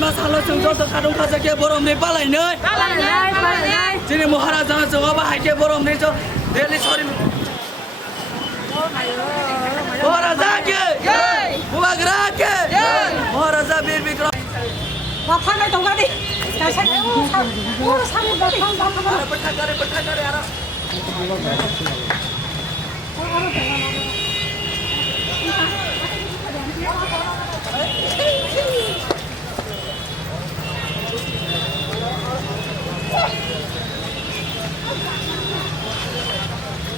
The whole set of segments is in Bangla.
Masalah sungguh terkadang kaza ke borom ni palai nih. Jadi Maharaja jangan apa hai ke borom ni jo Delhi sorry. Maharaja ke, Mubagra ke, Maharaja Bir Bikram. Bapak ni tunggu di. Saya urus kami bapak. Petah kare arah.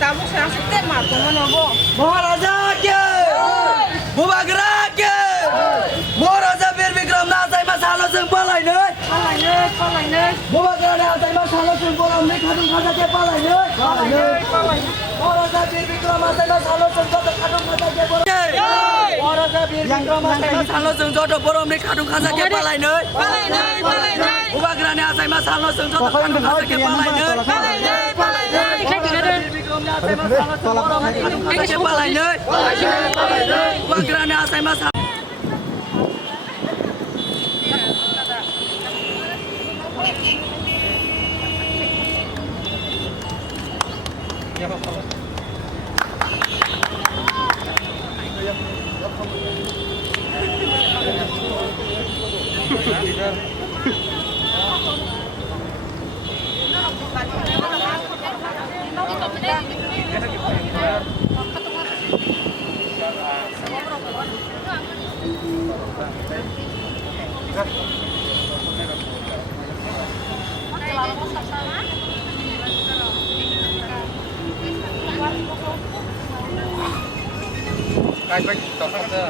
Kamu serang setem atau mana bo? Maharaja ke, Mubagra ke, Maharaja Bir Bikram nasai masalah sung palai nih. Palai nih. Mubagra nasai masalah sung borom ni kadang kaza ke palai nih. Maharaja Bir Bikram nasai masalah sung terkadang kaza ke borom. Maharaja Bir Bikram nasai masalah sung borom ni kadang kaza ke palai nih. Mubagra nasai masalah sung terkadang kaza ke palai nih. Saya masalah borom ni kadang kaza ke palai nih. Mubagra nasai masalah Baik, tolong ke.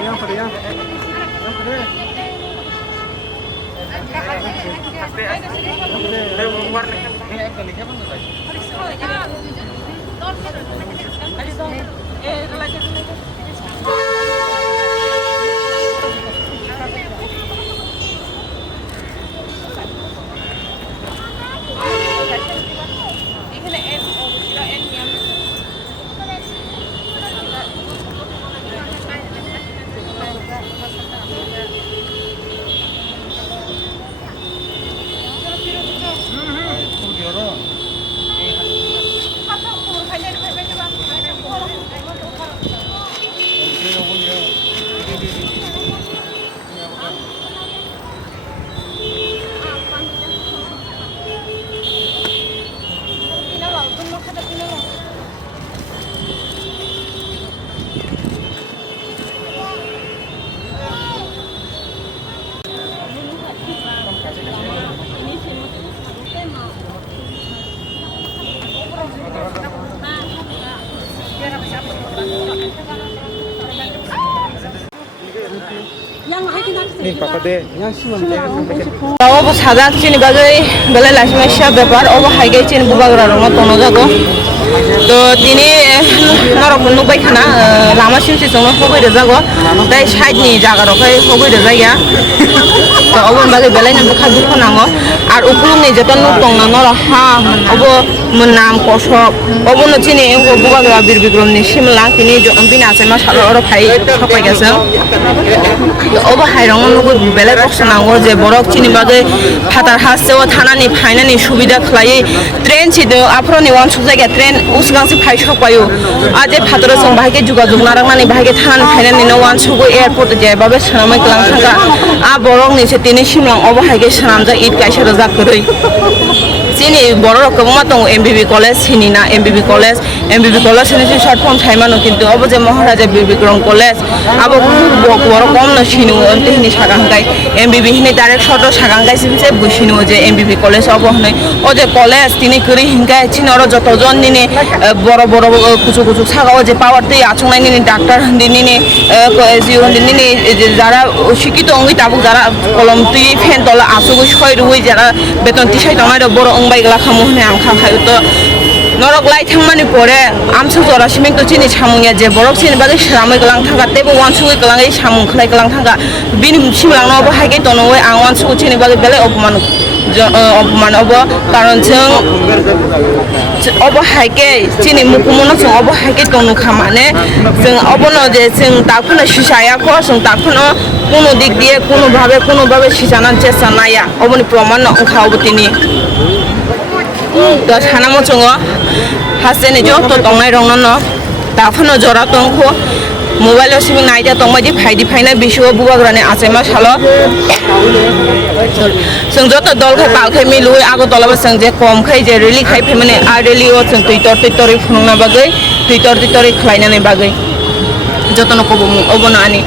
Yang kedua. Obo saja cini bagai belai lasmasya bebar obo hagai cini bubagra roma tono jago to tini norok nuk bai khana lama simsi songno hobai de jago dai side ni jaga rokai hobai de jaya to obo bagai belai nam khadu khonango ar ukulung ni jeton nuk tong na noro ha obo নাম কষক অবন্য চিনি বুবাগ্রা বীর বিক্রমনি সিমলা তিনি বিনা আছে মা সালো ওরা ফাই সকাই গেছে অব হাইরং নগর বেলে কষ্ট নাঙ্গো যে বরক চিনি বাগে ফাতার হাসছেও থানানি ফাইনানি সুবিধা খালাই ট্রেন ছিল আফরনি ওয়ান সুজায়গা ট্রেন উসগাংসে ফাই সকায়ও আজ ফাতর जों बाहायके जुगाजुग नारांनानै बाहायके थानानै फायनानै वान सुगो एयारपोर्ट जेबाबे सोनामै गलां थांगा आ बरं निसे तिनि सिमलां अबो हायके सोनामजा ईद गायसर जाखरै চিনি বড় রকম দङ एमबिबि कलेज सिनिना एमबिबि कलेज सिनि शर्ट फर्म थाइमानो किन्तु अब जे महाराजा बीर बिक्रम कलेज अब बड़ कम न सिनु अन्ते हिनि सागांगाय एमबिबि हिनि डाइरेक्ट शर्ट सागांगाय सिमसे बुसिनु जे एमबिबि कलेज अब हनै ओ जे कलेज तिनि करि हिंगाय चिनर जतजन निनि बड़ बड़ कुचु कुचु सागाव जे पावर दै आचंनाय निनि डाक्टर हन्दिनि जिउ हन्दिनि যারা শিক্ষিত অঙ্গি তাবুক যারা কলম তুই ফ্যান তলা আসুগো ছয় রুই যারা বেতন তিসাই তমাই বড় অংবাই গলা খামু হনে আম খাখায় তো নরক লাই থাংমানি পরে আমসু জরা সিমেং তো চিনি সামুয়া যে বরক চিনি বাগে সামই গলাং থাকা তেবো ওয়ান সুই গলাং এই সামুং খলাই গলাং থাকা বিনি সিমলাং অব হাইকে তনওয়ে আং ওয়ান সু চিনি বাগে বেলে অপমান অব কারণ जों अब हाइके चिनि मुकुमनो जों अब हाइके तनु खामाने जों अबनो जे जों ताखुनो सिसायाखो जों ताखुनो कोनो दिक दिए कोनो भाबे सिसाना चेष्टा नाया अबनि प्रमाण ओंखावबो तिनि तो सानामो जोङो हासेनि जो तो तंनाय रंनो ताफुनो जरा तंखो मोबाइल सिबिं नायजा तंबायदि फायना बिसुआ बुबाग्रानि आसेमा सालो जों जत दल खाय पालखाय मिलुय आगो तलाबा जों जे कम खाय जे रेलि खाय फेमाने आ रेलि ओ जों टुइटर फुनुंना बागै टुइटर खलायनानै बागै जतन कबो अबनो आनि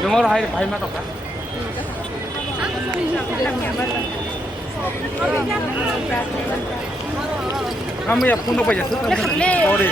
Dengar hai bhai ma toka. Kami ya puno pa jasa. Sorry.